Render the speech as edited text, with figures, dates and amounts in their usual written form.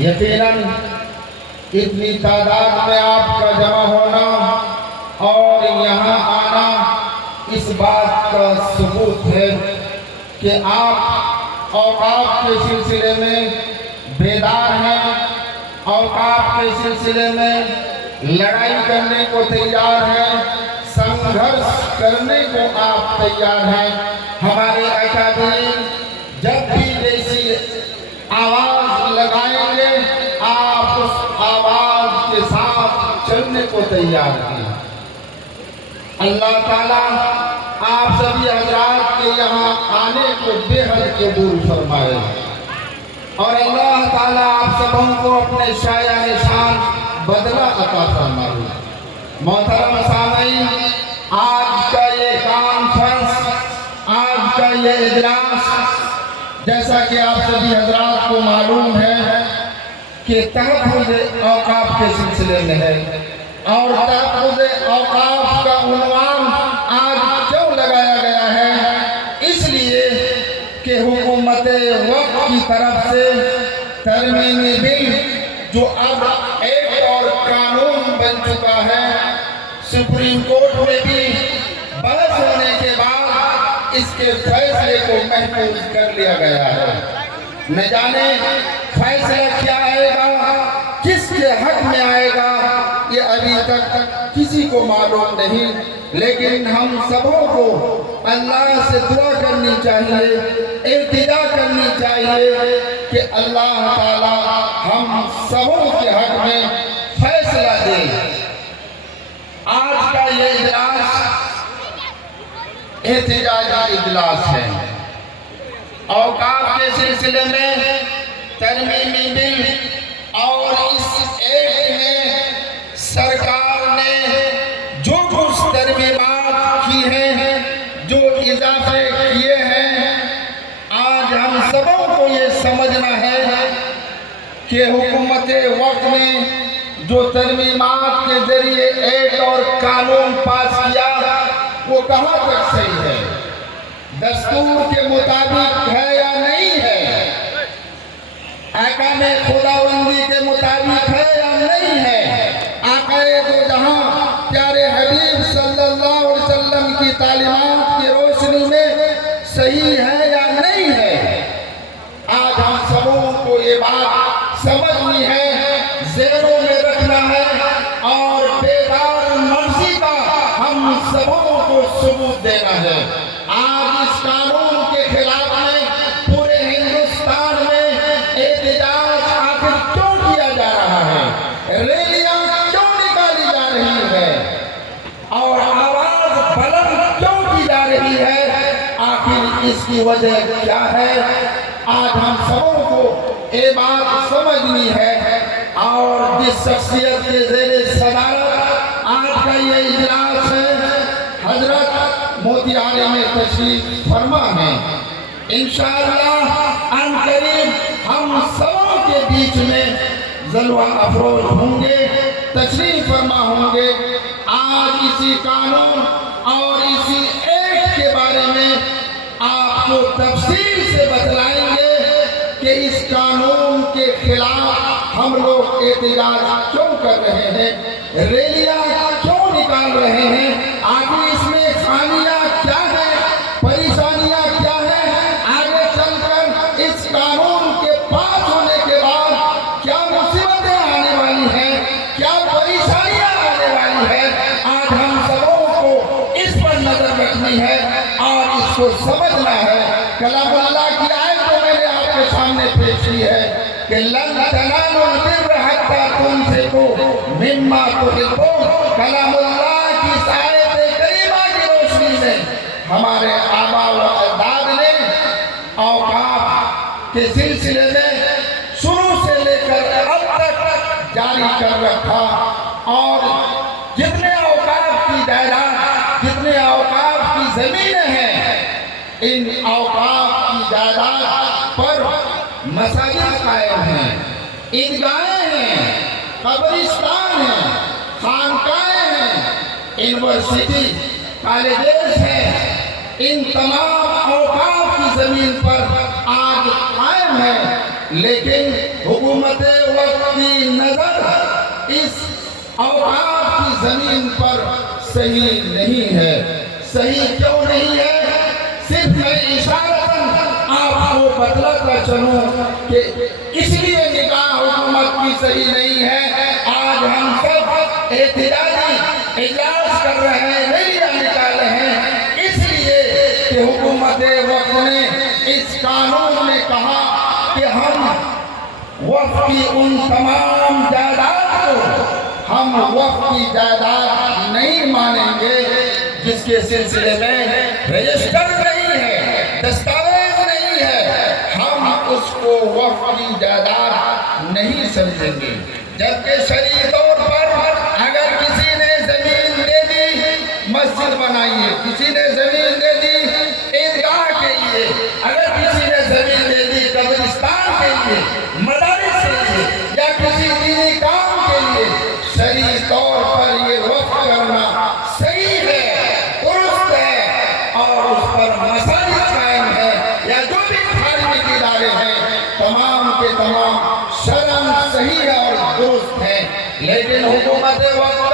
یقیناً اتنی تعداد میں آپ کا جمع ہونا اور یہاں آنا اس بات کا ثبوت ہے کہ آپ اوقاف کے سلسلے میں بیدار ہیں، اوقاف کے سلسلے میں لڑائی کرنے کو تیار ہیں، سنگھرش کرنے کو آپ تیار ہیں۔ ہمارے اکابرین جب بھی جیسی آواز لگائیں گے آپ اس آواز کے ساتھ چلنے کو تیار ہیں۔ اللہ تعالیٰ آپ سبھی حضرات کے یہاں آنے کو بے حد قبول فرمائے اور اللہ تعالیٰ آپ سبوں کو اپنے شایع نشان بدلہ عطا فرمائے۔ محترم سامعین، آج کا یہ کانفرنس، آج کا یہ اجلاس، جیسا کہ آپ سبھی حضرات کو معلوم ہے کہ تحفظ اوقاف کے سلسلے میں ہے، اور تحفظ اوقاف کا عنوان آج کیوں لگایا گیا ہے؟ اس لیے کہ حکومت وقت کی طرف سے ترمیمی بل جو اب ایک اور قانون بن چکا ہے، سپریم کورٹ میں بھی بحث ہونے کے بعد اس کے فیصلے کو محفوظ کر لیا گیا ہے۔ نہ جانے فیصلہ کیا آئے گا، کس کے حق میں آئے گا، یہ ابھی تک کسی کو معلوم نہیں، لیکن ہم سبوں کو اللہ سے دعا کرنی چاہیے، التجا کرنی چاہیے کہ اللہ تعالی ہم سبوں کے حق میں فیصلہ دے۔ آج کا یہ اجلاس احتجاجی اجلاس ہے۔ اوقاف کے سلسلے میں ترمیمی بل اور اس ایکٹ میں سرکار نے جو کچھ ترمیمات کی ہیں، جو اضافے کیے ہیں، آج ہم سبوں کو یہ سمجھنا ہے کہ حکومت وقت نے جو ترمیمات کے ذریعے ایک اور قانون پاس کیا وہ کہاں تک صحیح ہے، دستور کے مطابق ہے یا نہیں ہے، احکام خداوندی کے مطابق ہے یا نہیں ہے، آقا دو جہاں پیارے حبیب صلی اللہ علیہ وسلم کی تعلیمات کی روشنی میں صحیح ہے یا نہیں ہے۔ آج ہم سبوں کو یہ بات سمجھنی ہے، ذہنوں میں رکھنا ہے، اور بیدار مرضی کا ہم سبوں کو ثبوت دینا ہے۔ آج اس قانون کے خلاف میں پورے ہندوستان میں احتجاج آخر کیوں کیا جا رہا ہے، ریلیاں کیوں نکالی جا رہی ہے، اور آواز بلند کیوں کی جا رہی ہے، آخر اس کی وجہ کیا ہے؟ آج ہم سبوں کو یہ بات سمجھنی ہے، اور جس شخصیت کے زیر صدارت آج کا یہ اجلاس ہے، حضرت موتیہاری میں تشریف فرما ہے۔ انشاءاللہ ان قریب ہم سبوں کے بیچ میں جلوہ افروز ہوں گے، تشریف فرما ہوں گے۔ آج اسی قانون اور اسی ایکٹ کے بارے میں آپ کو تفصیل سے بتلائیں گے کہ اس قانون کے خلاف ہم لوگ احتجاج کیوں کر رہے ہیں، ریلیاں کیوں نکال رہے ہیں، آگے اس میں خامیاں کیا ہیں، پریشانیاں کیا ہیں، آگے چل کر اس قانون کے پاس ہونے کے بعد کیا مصیبتیں آنے والی ہیں، کیا پریشانیاں آنے والی ہیں، آج ہم سبوں کو اس پر نظر رکھنی ہے اور اس کو سمجھنا ہے۔ کلام اللہ کی آیت کو میں نے آپ کے سامنے پیش کی ہے کہ لن تنالوا البر حتی تنفقوا مما تحبون۔ کلام اللہ کی اس آیت کریمہ کی روشنی میں ہمارے آباء و اجداد نے اوقاف کے سلسلے میں شروع سے لے کر اب تک جاری کر رکھا، اور جتنے اوقاف کی جائیداد، جتنے اوقاف کی زمینیں ہیں، ان اوقاف کی جائیداد پر مساجد قائم ہیں، عیدگاہیں ہیں، قبرستان ہیں، خانقاہیں ہیں، یونیورسٹی، کالجز ہیں، ان تمام اوقاف کی زمین پر آج قائم ہے۔ لیکن حکومت وقت کی نظر اس اوقاف کی زمین پر صحیح نہیں ہے۔ صحیح کیوں نہیں ہے؟ صرف میں اشارتاً آپ کو بتلاتا چلوں کہ اس لیے نکاح حکومت کی صحیح نہیں ہے۔ آج ہم سب احتجاجی اجلاس کر رہے ہیں، ریلیاں نکال رہے ہیں، اس لیے کہ حکومت وقت نے اس قانون میں کہا کہ ہم وقف کی ان تمام جائیداد کو ہم وقف کی جائیداد نہیں مانیں گے جس کے سلسلے میں رجسٹر نہیں ہے، دستاویز نہیں ہے، ہم اس کو وقف کی جائیداد نہیں سمجھیں گے۔ جبکہ شرعی طور پر اگر کسی نے زمین دے دی مسجد بنائیے، کسی نے زمین دے دی عیدگاہ کے لیے، اگر کسی نے زمین دے دی قبرستان کے لیے، مدارس کے لیے یا کسی دینی کام کے لیے، شرعی طور پر یہ وقف کرنا صحیح ہے، درست ہے، اور اس پر مساجد قائم ہے یا جو بھی خارجی ادارے ہیں تمام کے تمام شرعاً صحیح ہے اور درست ہیں۔ لیکن حکومت وقت